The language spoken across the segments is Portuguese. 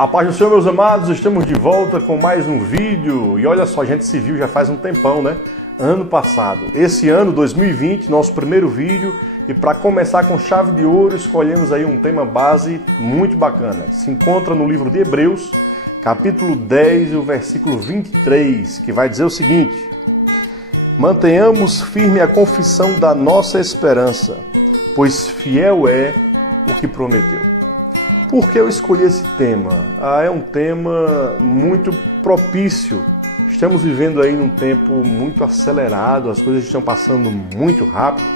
A paz do Senhor, meus amados, estamos de volta com mais um vídeo. E olha só, a gente se viu já faz um tempão, né? Ano passado. Esse ano, 2020, nosso primeiro vídeo. E para começar com chave de ouro, escolhemos aí um tema base muito bacana. Se encontra no livro de Hebreus, capítulo 10 e o versículo 23, que vai dizer o seguinte: mantenhamos firme a confissão da nossa esperança, pois fiel é o que prometeu. Por que eu escolhi esse tema? É um tema muito propício. Estamos vivendo aí num tempo muito acelerado, as coisas estão passando muito rápido.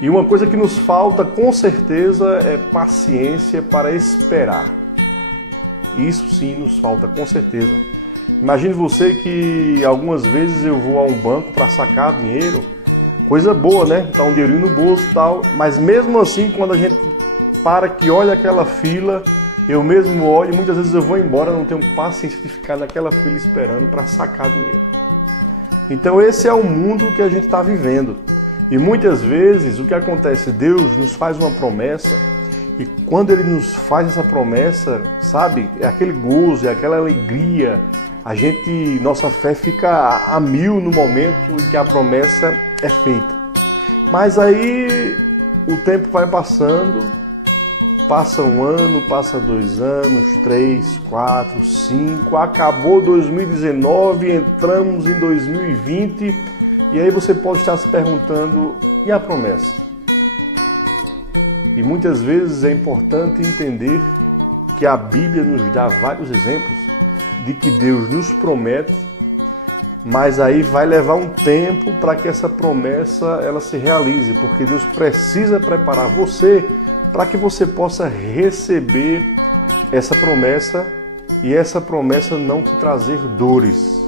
E uma coisa que nos falta, com certeza, é paciência para esperar. Isso sim nos falta, com certeza. Imagine você que algumas vezes eu vou a um banco para sacar dinheiro, coisa boa, né? Tá um dinheirinho no bolso e tal, mas mesmo assim, quando a gente para que olha aquela fila, eu mesmo olho e muitas vezes eu vou embora, não tenho paciência de ficar naquela fila esperando para sacar dinheiro. Então esse é o mundo que a gente está vivendo. E muitas vezes o que acontece, Deus nos faz uma promessa e quando Ele nos faz essa promessa, sabe, é aquele gozo, é aquela alegria, nossa fé fica a mil no momento em que a promessa é feita. Mas aí o tempo vai passando, passa um ano, passa 2 anos, 3, 4, 5, acabou 2019, entramos em 2020 e aí você pode estar se perguntando, e a promessa? E muitas vezes é importante entender que a Bíblia nos dá vários exemplos de que Deus nos promete, mas aí vai levar um tempo para que essa promessa ela se realize, porque Deus precisa preparar você para que você possa receber essa promessa e essa promessa não te trazer dores,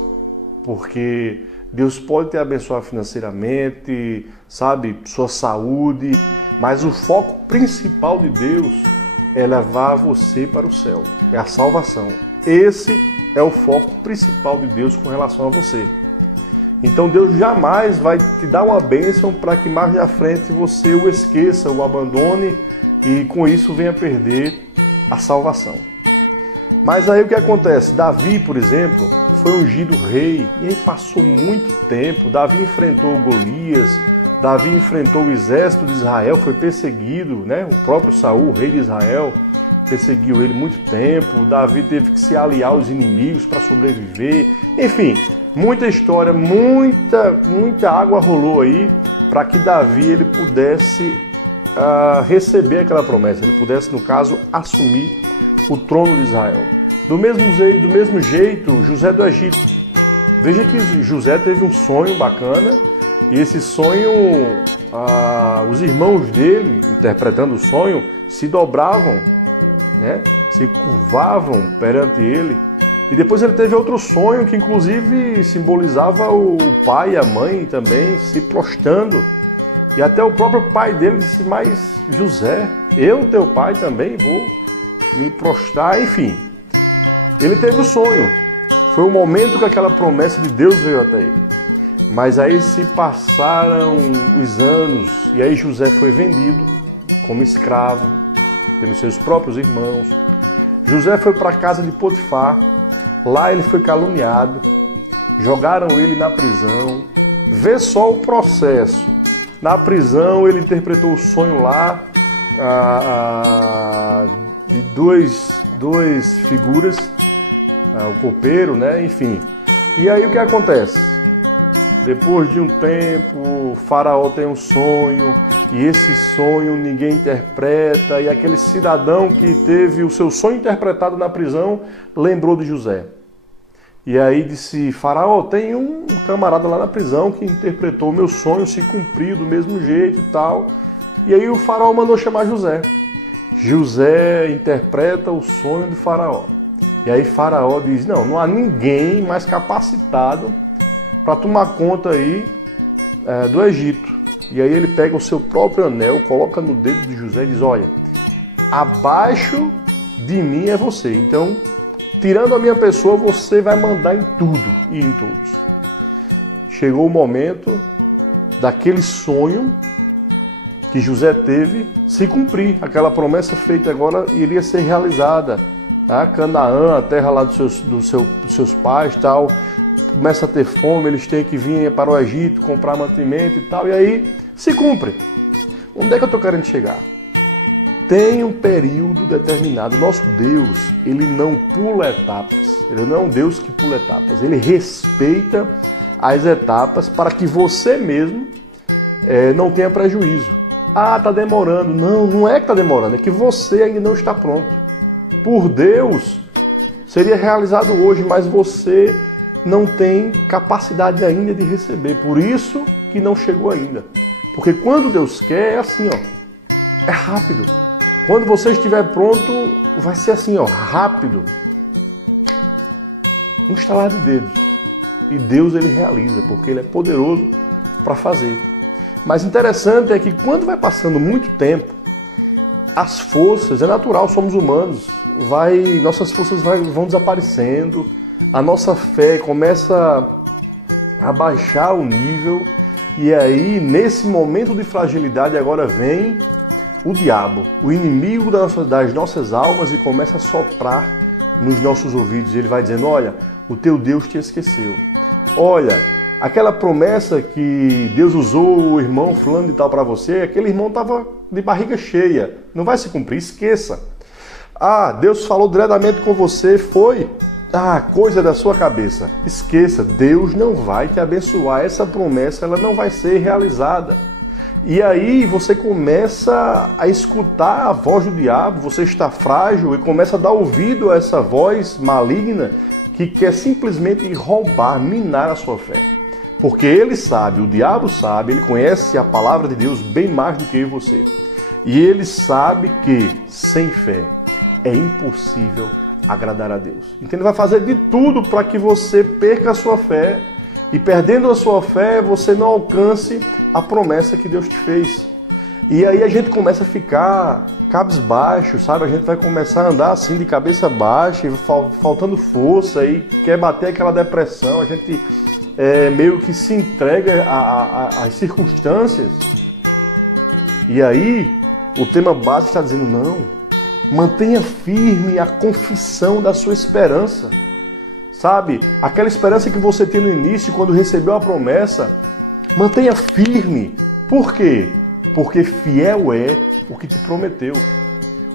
porque Deus pode te abençoar financeiramente, sabe, sua saúde, mas o foco principal de Deus é levar você para o céu, é a salvação. Esse é o foco principal de Deus com relação a você. Então Deus jamais vai te dar uma bênção para que mais à frente você o esqueça, o abandone e com isso venha perder a salvação. Mas aí o que acontece? Davi, por exemplo, foi ungido rei e aí passou muito tempo. Davi enfrentou Golias, Davi enfrentou o exército de Israel, foi perseguido, né? O próprio Saul, rei de Israel, perseguiu ele muito tempo. Davi teve que se aliar aos inimigos para sobreviver. Enfim, muita história, muita água rolou aí para que Davi ele pudesse receber aquela promessa, ele pudesse, no caso, assumir o trono de Israel. Do mesmo jeito, José do Egito. Veja que José teve um sonho bacana e esse sonho, os irmãos dele, interpretando o sonho, se dobravam, né? Se curvavam perante ele. E depois ele teve outro sonho que inclusive simbolizava o pai e a mãe também se prostrando. E até o próprio pai dele disse, mas José, eu, teu pai, também vou me prostrar, enfim. Ele teve o sonho. Foi o momento que aquela promessa de Deus veio até ele. Mas aí se passaram os anos e aí José foi vendido como escravo pelos seus próprios irmãos. José foi para a casa de Potifar. Lá ele foi caluniado. Jogaram ele na prisão. Vê só o processo. Na prisão ele interpretou o sonho lá de duas figuras, o copeiro, né? Enfim. E aí o que acontece? Depois de um tempo, o faraó tem um sonho e esse sonho ninguém interpreta e aquele cidadão que teve o seu sonho interpretado na prisão lembrou de José. E aí disse, faraó, tem um camarada lá na prisão que interpretou o meu sonho, se cumpriu do mesmo jeito e tal. E aí o faraó mandou chamar José. José interpreta o sonho do faraó. E aí faraó diz, não há ninguém mais capacitado para tomar conta aí do Egito. E aí ele pega o seu próprio anel, coloca no dedo de José e diz, olha, abaixo de mim é você, então tirando a minha pessoa, você vai mandar em tudo e em todos. Chegou o momento daquele sonho que José teve se cumprir. Aquela promessa feita agora iria ser realizada. tá? Canaã, a terra lá dos seus pais, tal, começa a ter fome, eles têm que vir para o Egito comprar mantimento e tal, e aí se cumpre. Onde é que eu estou querendo chegar? Tem um período determinado. Nosso Deus, ele não pula etapas. Ele não é um Deus que pula etapas. Ele respeita as etapas para que você mesmo não tenha prejuízo. Ah, está demorando. Não, não é que está demorando. É que você ainda não está pronto. Por Deus, seria realizado hoje, mas você não tem capacidade ainda de receber. Por isso que não chegou ainda. Porque quando Deus quer, é assim, ó. É rápido. Quando você estiver pronto, vai ser assim, ó, rápido. Um estalar de dedos. E Deus, ele realiza, porque ele é poderoso para fazer. Mas interessante é que quando vai passando muito tempo, as forças, é natural, somos humanos, nossas forças vão desaparecendo, a nossa fé começa a baixar o nível, e aí, nesse momento de fragilidade, agora vem o diabo, o inimigo das nossas almas, e começa a soprar nos nossos ouvidos. Ele vai dizendo, olha, o teu Deus te esqueceu. Olha, aquela promessa que Deus usou o irmão fulano de tal para você, aquele irmão estava de barriga cheia, não vai se cumprir, esqueça. Ah, Deus falou diretamente com você, foi? Ah, coisa da sua cabeça. Esqueça, Deus não vai te abençoar, essa promessa ela não vai ser realizada. E aí você começa a escutar a voz do diabo, você está frágil e começa a dar ouvido a essa voz maligna que quer simplesmente roubar, minar a sua fé. Porque ele sabe, o diabo sabe, ele conhece a palavra de Deus bem mais do que eu e você. E ele sabe que sem fé é impossível agradar a Deus. Então ele vai fazer de tudo para que você perca a sua fé, e perdendo a sua fé, você não alcance a promessa que Deus te fez. E aí a gente começa a ficar cabisbaixo, sabe? A gente vai começar a andar assim de cabeça baixa, faltando força, e quer bater aquela depressão. A gente meio que se entrega às circunstâncias. E aí o tema básico está dizendo, não, mantenha firme a confissão da sua esperança. Sabe, aquela esperança que você tem no início, quando recebeu a promessa, mantenha firme. Por quê? Porque fiel é o que te prometeu.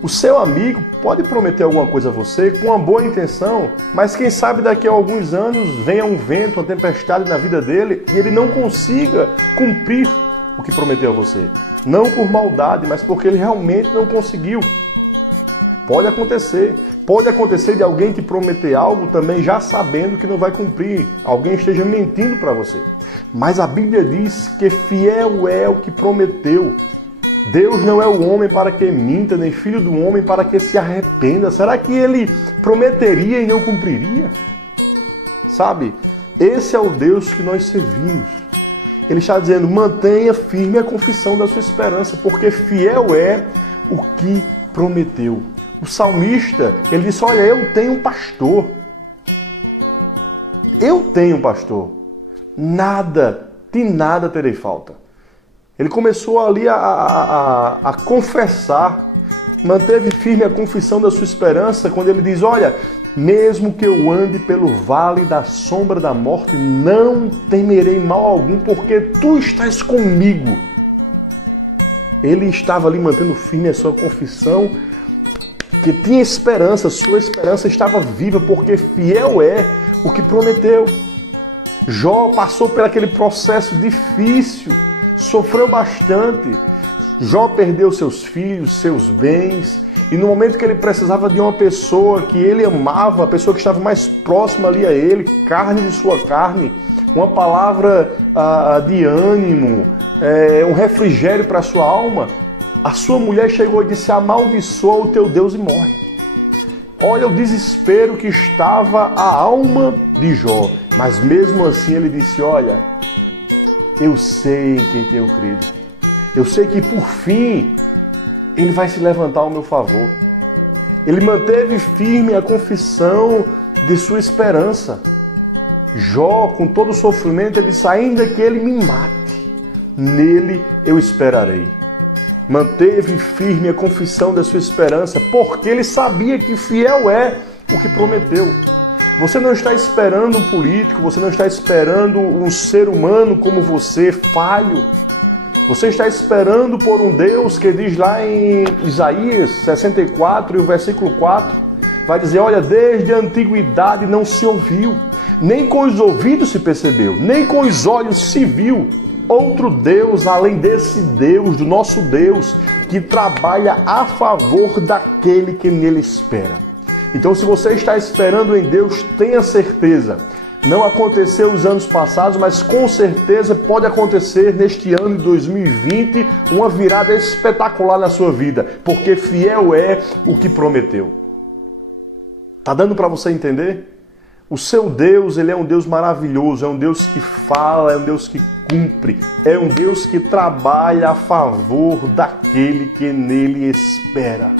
O seu amigo pode prometer alguma coisa a você com uma boa intenção, mas quem sabe daqui a alguns anos venha um vento, uma tempestade na vida dele e ele não consiga cumprir o que prometeu a você. Não por maldade, mas porque ele realmente não conseguiu. Pode acontecer. Pode acontecer de alguém te prometer algo também já sabendo que não vai cumprir. Alguém esteja mentindo para você. Mas a Bíblia diz que fiel é o que prometeu. Deus não é o homem para que minta, nem filho do homem para que se arrependa. Será que ele prometeria e não cumpriria? Sabe, esse é o Deus que nós servimos. Ele está dizendo, mantenha firme a confissão da sua esperança, porque fiel é o que prometeu. O salmista, ele disse, olha, eu tenho um pastor. Eu tenho um pastor. De nada terei falta. Ele começou ali a confessar, manteve firme a confissão da sua esperança, quando ele diz, olha, mesmo que eu ande pelo vale da sombra da morte, não temerei mal algum, porque tu estás comigo. Ele estava ali mantendo firme a sua confissão, que tinha esperança, sua esperança estava viva, porque fiel é o que prometeu. Jó passou por aquele processo difícil, sofreu bastante. Jó perdeu seus filhos, seus bens, e no momento que ele precisava de uma pessoa que ele amava, a pessoa que estava mais próxima ali a ele, carne de sua carne, uma palavra de ânimo, um refrigério para a sua alma, a sua mulher chegou e disse, amaldiçoa o teu Deus e morre. Olha o desespero que estava a alma de Jó. Mas mesmo assim ele disse, olha, eu sei em quem tenho crido. Eu sei que por fim ele vai se levantar ao meu favor. Ele manteve firme a confissão de sua esperança. Jó, com todo o sofrimento, ele disse, ainda que ele me mate, nele eu esperarei. manteve firme a confissão da sua esperança, porque ele sabia que fiel é o que prometeu. Você não está esperando um político, você não está esperando um ser humano como você, falho. Você está esperando por um Deus que diz lá em Isaías 64 e o versículo 4, vai dizer, olha, desde a antiguidade não se ouviu, nem com os ouvidos se percebeu, nem com os olhos se viu outro Deus além desse Deus, do nosso Deus, que trabalha a favor daquele que nele espera. Então, se você está esperando em Deus, tenha certeza, não aconteceu nos anos passados, mas com certeza pode acontecer neste ano de 2020, uma virada espetacular na sua vida, porque fiel é o que prometeu. Tá dando para você entender? O seu Deus, ele é um Deus maravilhoso, é um Deus que fala, é um Deus que cumpre, é um Deus que trabalha a favor daquele que nele espera.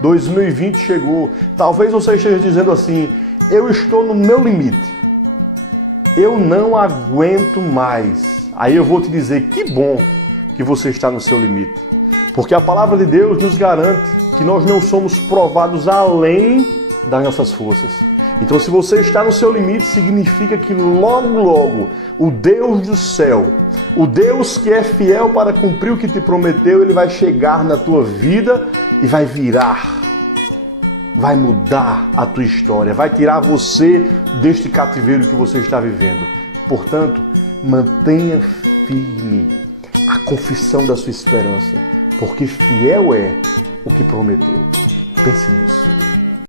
2020 chegou, talvez você esteja dizendo assim, eu estou no meu limite, eu não aguento mais. Aí eu vou te dizer, que bom que você está no seu limite, porque a palavra de Deus nos garante que nós não somos provados além das nossas forças. Então, se você está no seu limite, significa que logo, o Deus do céu, o Deus que é fiel para cumprir o que te prometeu, ele vai chegar na tua vida e vai virar, vai mudar a tua história, vai tirar você deste cativeiro que você está vivendo. Portanto, mantenha firme a confissão da sua esperança, porque fiel é o que prometeu. Pense nisso.